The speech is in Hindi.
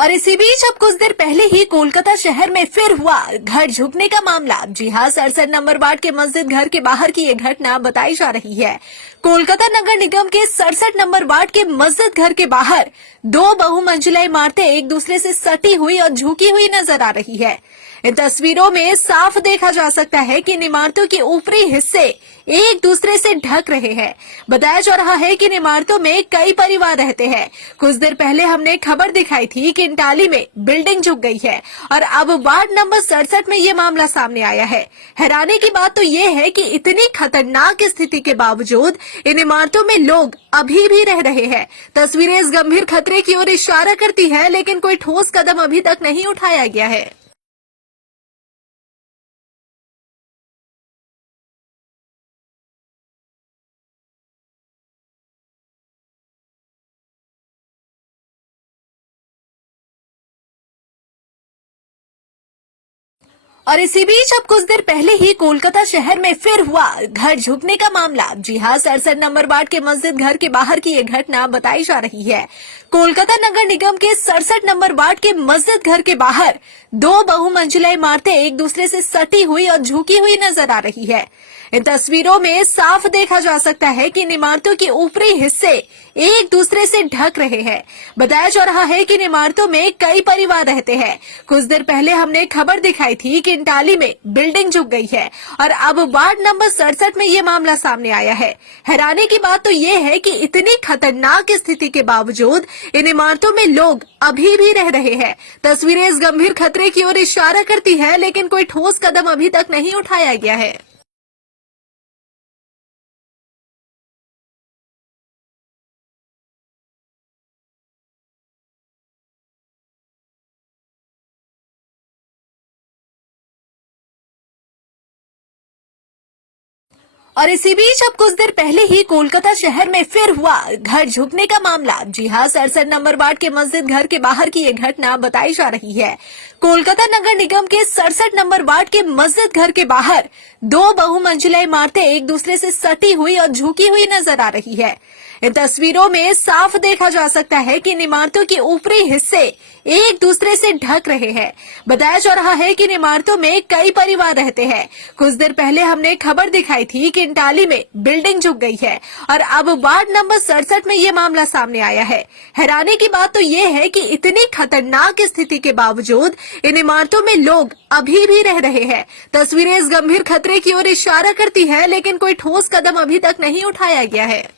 और इसी बीच अब कुछ देर पहले ही कोलकाता शहर में फिर हुआ घर झुकने का मामला। जी हां, 67 नंबर वार्ड के मस्जिद घर के बाहर की ये घटना बताई जा रही है। कोलकाता नगर निगम के 67 नंबर वार्ड के मस्जिद घर के बाहर दो बहुमंजिला इमारतें एक दूसरे से सटी हुई और झुकी हुई नजर आ रही है। इन तस्वीरों में साफ देखा जा सकता है कि इन इमारतों के ऊपरी हिस्से एक दूसरे से ढक रहे हैं। बताया जा रहा है कि इन इमारतों में कई परिवार रहते हैं। कुछ देर पहले हमने खबर दिखाई थी कि इंटाली में बिल्डिंग झुक गई है और अब वार्ड नंबर 67 में ये मामला सामने आया है। हैरानी की बात तो ये है कि इतनी खतरनाक स्थिति के बावजूद इन इमारतों में लोग अभी भी रह रहे हैं। तस्वीरें इस गंभीर खतरे की ओर इशारा करती है, लेकिन कोई ठोस कदम अभी तक नहीं उठाया गया है। और इसी बीच अब कुछ देर पहले ही कोलकाता शहर में फिर हुआ घर झुकने का मामला। जी हां, 67 नंबर वार्ड के मस्जिद घर के बाहर की ये घटना बताई जा रही है। कोलकाता नगर निगम के 67 नंबर वार्ड के मस्जिद घर के बाहर दो बहुमंजिला इमारतें एक दूसरे से सटी हुई और झुकी हुई नजर आ रही है। इन तस्वीरों में साफ देखा जा सकता है कि इन इमारतों के ऊपरी हिस्से एक दूसरे से ढक रहे हैं। बताया जा रहा है कि इन इमारतों में कई परिवार रहते हैं। कुछ देर पहले हमने खबर दिखाई थी कि इंटाली में बिल्डिंग झुक गई है और अब वार्ड नंबर 67 में ये मामला सामने आया है। हैरानी की बात तो ये है कि इतनी खतरनाक स्थिति के बावजूद इन इमारतों में लोग अभी भी रह रहे हैं। तस्वीरें इस गंभीर खतरे की ओर इशारा करती है, लेकिन कोई ठोस कदम अभी तक नहीं उठाया गया है। और इसी बीच अब कुछ देर पहले ही कोलकाता शहर में फिर हुआ घर झुकने का मामला। जी हां, 67 नंबर वार्ड के मस्जिद घर के बाहर की ये घटना बताई जा रही है। कोलकाता नगर निगम के 67 नंबर वार्ड के मस्जिद घर के बाहर दो बहुमंजिला इमारतें एक दूसरे से सटी हुई और झुकी हुई नजर आ रही है। इन तस्वीरों में साफ देखा जा सकता है कि इन इमारतों के ऊपरी हिस्से एक दूसरे से ढक रहे हैं। बताया जा रहा है कि इन इमारतों में कई परिवार रहते हैं। कुछ देर पहले हमने खबर दिखाई थी कि इंटाली में बिल्डिंग झुक गई है और अब वार्ड नंबर 67 में ये मामला सामने आया है। हैरानी की बात तो ये है कि इतनी खतरनाक स्थिति के बावजूद इन इमारतों में लोग अभी भी रह रहे हैं। तस्वीरें इस गंभीर खतरे की ओर इशारा करती है, लेकिन कोई ठोस कदम अभी तक नहीं उठाया गया है।